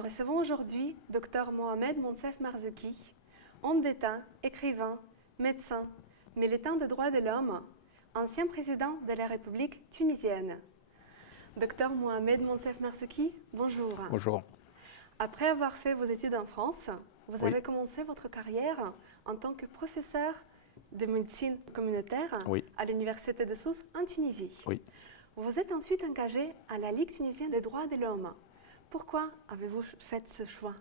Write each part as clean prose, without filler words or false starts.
Nous recevons aujourd'hui Dr Mohamed Monsef Marzouki, homme d'État, écrivain, médecin, militant des droits de l'homme, ancien président de la République tunisienne. Dr Mohamed Monsef Marzouki, bonjour. Bonjour. Après avoir fait vos études en France, vous avez commencé votre carrière en tant que professeur de médecine communautaire à l'Université de Sousse en Tunisie. Oui. Vous êtes ensuite engagé à la Ligue tunisienne des droits de l'homme. Pourquoi avez-vous fait ce choix?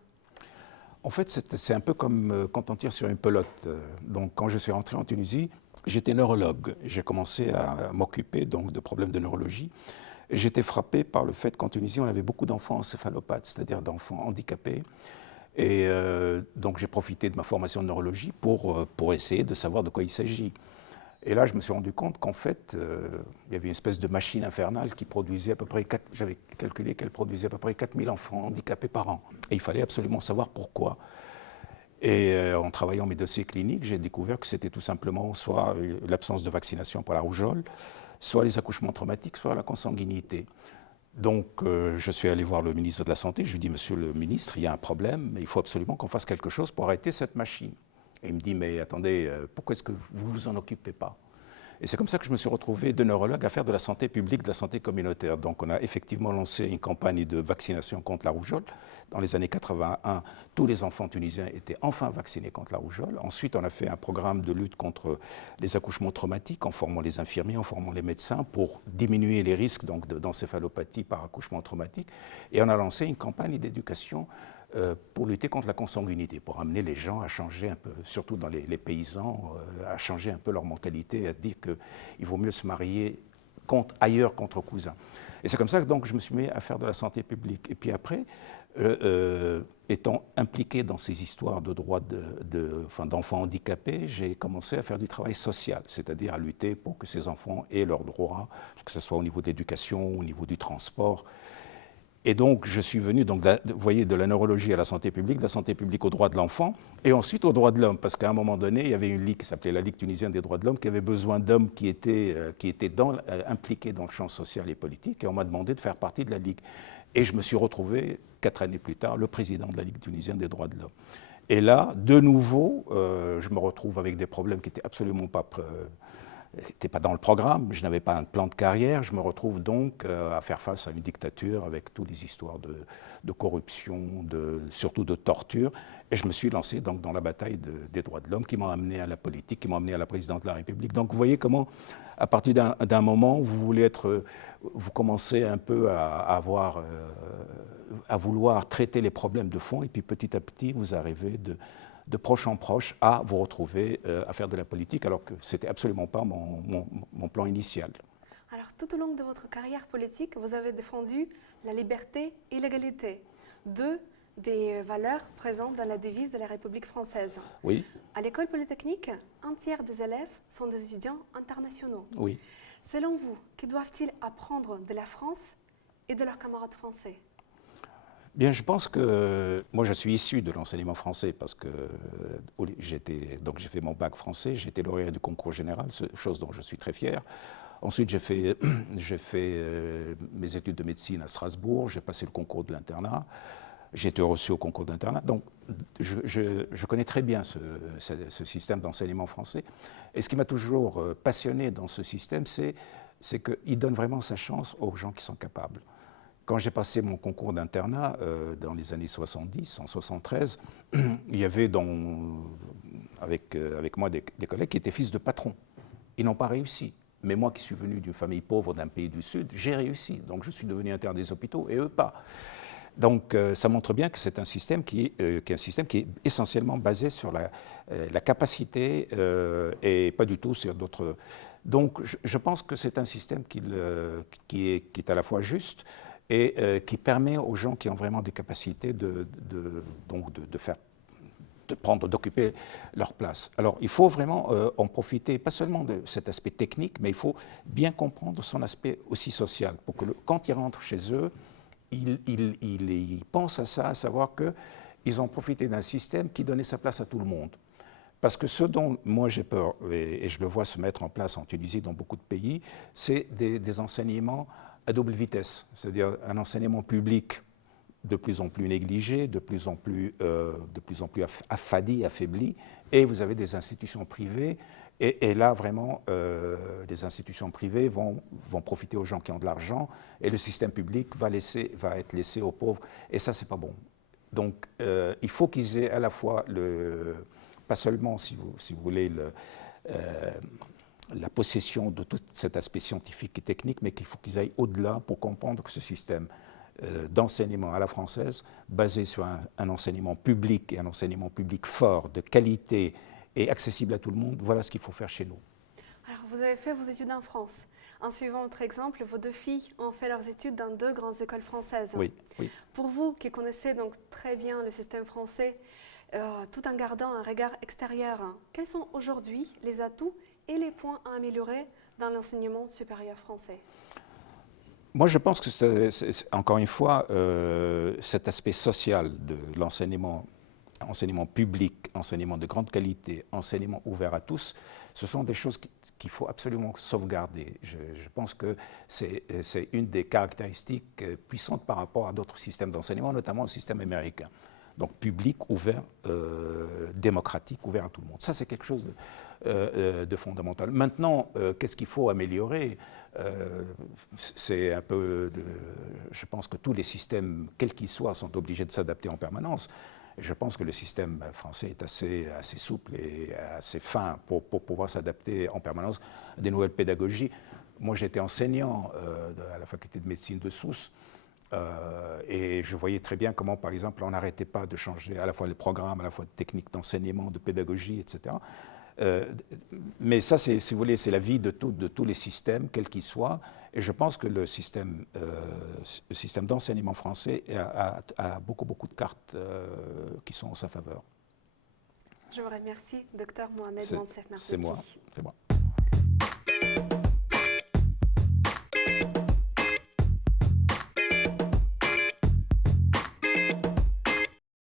En fait, c'est un peu comme quand on tire sur une pelote. Donc, quand je suis rentré en Tunisie, j'étais neurologue. J'ai commencé à m'occuper donc de problèmes de neurologie. Et j'étais frappé par le fait qu'en Tunisie, on avait beaucoup d'enfants encéphalopathes, c'est-à-dire d'enfants handicapés. Et donc, j'ai profité de ma formation de neurologie pour essayer de savoir de quoi il s'agit. Et là, je me suis rendu compte qu'en fait, il y avait une espèce de machine infernale qui produisait à peu près, j'avais calculé qu'elle produisait à peu près 4000 enfants handicapés par an. Et il fallait absolument savoir pourquoi. Et en travaillant mes dossiers cliniques, j'ai découvert que c'était tout simplement soit l'absence de vaccination pour la rougeole, soit les accouchements traumatiques, soit la consanguinité. Donc, je suis allé voir le ministre de la Santé. Je lui ai dit, monsieur le ministre, il y a un problème, mais il faut absolument qu'on fasse quelque chose pour arrêter cette machine. Et il me dit, mais attendez, pourquoi est-ce que vous ne vous en occupez pas? Et c'est comme ça que je me suis retrouvé de neurologue à faire de la santé publique, de la santé communautaire. Donc on a effectivement lancé une campagne de vaccination contre la rougeole. Dans les années 81, tous les enfants tunisiens étaient enfin vaccinés contre la rougeole. Ensuite, on a fait un programme de lutte contre les accouchements traumatiques en formant les infirmiers, en formant les médecins pour diminuer les risques d'encéphalopathie par accouchement traumatique. Et on a lancé une campagne d'éducation pour lutter contre la consanguinité, pour amener les gens à changer un peu, surtout dans les paysans, à changer un peu leur mentalité, à se dire qu'il vaut mieux se marier ailleurs qu'entre cousins. Et c'est comme ça que donc, je me suis mis à faire de la santé publique. Et puis après, étant impliqué dans ces histoires de droits d'enfants handicapés, j'ai commencé à faire du travail social, c'est-à-dire à lutter pour que ces enfants aient leurs droits, que ce soit au niveau de l'éducation, au niveau du transport. Et donc, je suis venu, donc, vous voyez, de la neurologie à la santé publique, de la santé publique aux droits de l'enfant, et ensuite aux droits de l'homme, parce qu'à un moment donné, il y avait une ligue qui s'appelait la Ligue tunisienne des droits de l'homme, qui avait besoin d'hommes qui étaient impliqués dans le champ social et politique, et on m'a demandé de faire partie de la Ligue. Et je me suis retrouvé, 4 années plus tard, le président de la Ligue tunisienne des droits de l'homme. Et là, de nouveau, je me retrouve avec des problèmes qui n'étaient absolument pas c'était pas dans le programme, je n'avais pas un plan de carrière, je me retrouve donc à faire face à une dictature avec toutes les histoires de corruption, surtout de torture, et je me suis lancé donc dans la bataille des droits de l'homme qui m'a amené à la politique, qui m'a amené à la présidence de la République. Donc vous voyez comment, à partir d'un moment, vous commencez un peu à vouloir traiter les problèmes de fond, et puis petit à petit, vous arrivez de proche en proche à vous retrouver à faire de la politique, alors que ce n'était absolument pas mon plan initial. Alors, tout au long de votre carrière politique, vous avez défendu la liberté et l'égalité, deux des valeurs présentes dans la devise de la République française. Oui. À l'école polytechnique, un tiers des élèves sont des étudiants internationaux. Oui. Selon vous, que doivent-ils apprendre de la France et de leurs camarades français? Bien, je pense que moi je suis issu de l'enseignement français parce que j'ai fait mon bac français, j'ai été lauréat du concours général, chose dont je suis très fier. Ensuite, j'ai fait mes études de médecine à Strasbourg, j'ai passé le concours de l'internat, j'ai été reçu au concours d'internat. Donc, je connais très bien ce système d'enseignement français. Et ce qui m'a toujours passionné dans ce système, c'est qu'il donne vraiment sa chance aux gens qui sont capables. Quand j'ai passé mon concours d'internat dans les années 70, en 73, il y avait avec moi des collègues qui étaient fils de patrons. Ils n'ont pas réussi. Mais moi qui suis venu d'une famille pauvre d'un pays du Sud, j'ai réussi. Donc je suis devenu interne des hôpitaux et eux pas. Donc ça montre bien que c'est un système qui est essentiellement basé sur la capacité et pas du tout sur d'autres. Donc je pense que c'est un système qui est à la fois juste et qui permet aux gens qui ont vraiment des capacités d'occuper leur place. Alors, il faut vraiment en profiter, pas seulement de cet aspect technique, mais il faut bien comprendre son aspect aussi social, pour que quand ils rentrent chez eux, ils pensent à ça, à savoir qu'ils ont profité d'un système qui donnait sa place à tout le monde. Parce que ce dont moi j'ai peur, et je le vois se mettre en place en Tunisie, dans beaucoup de pays, c'est des enseignements à double vitesse, c'est-à-dire un enseignement public de plus en plus négligé, de plus en plus affadi, affaibli, et vous avez des institutions privées, et là vraiment, des institutions privées vont profiter aux gens qui ont de l'argent, et le système public va être laissé aux pauvres, et ça c'est pas bon. Donc il faut qu'ils aient à la fois pas seulement, si vous voulez, la possession de tout cet aspect scientifique et technique, mais qu'il faut qu'ils aillent au-delà pour comprendre que ce système d'enseignement à la française, basé sur un enseignement public, et un enseignement public fort, de qualité et accessible à tout le monde, voilà ce qu'il faut faire chez nous. Alors, vous avez fait vos études en France. En suivant votre exemple, vos 2 filles ont fait leurs études dans 2 grandes écoles françaises. Oui, oui. Pour vous, qui connaissez donc très bien le système français, tout en gardant un regard extérieur, quels sont aujourd'hui les atouts et les points à améliorer dans l'enseignement supérieur français? Moi, je pense que encore une fois, cet aspect social de l'enseignement, enseignement public, enseignement de grande qualité, enseignement ouvert à tous, ce sont des choses qu'il faut absolument sauvegarder. Je pense que c'est une des caractéristiques puissantes par rapport à d'autres systèmes d'enseignement, notamment le système américain. Donc public, ouvert, démocratique, ouvert à tout le monde. Ça, c'est quelque chose de fondamental. Maintenant, qu'est-ce qu'il faut améliorer? C'est un peu, je pense que tous les systèmes, quels qu'ils soient, sont obligés de s'adapter en permanence. Je pense que le système français est assez souple et assez fin pour pouvoir s'adapter en permanence à des nouvelles pédagogies. Moi, j'étais enseignant à la faculté de médecine de Sousse. Et je voyais très bien comment, par exemple, on n'arrêtait pas de changer à la fois les programmes, à la fois de techniques d'enseignement, de pédagogie, etc. Mais ça, si vous voulez, c'est la vie de tous les systèmes, quels qu'ils soient. Et je pense que le système d'enseignement français a beaucoup de cartes qui sont en sa faveur. Je vous remercie, Dr Mohamed Moncef Marzouki. C'est moi.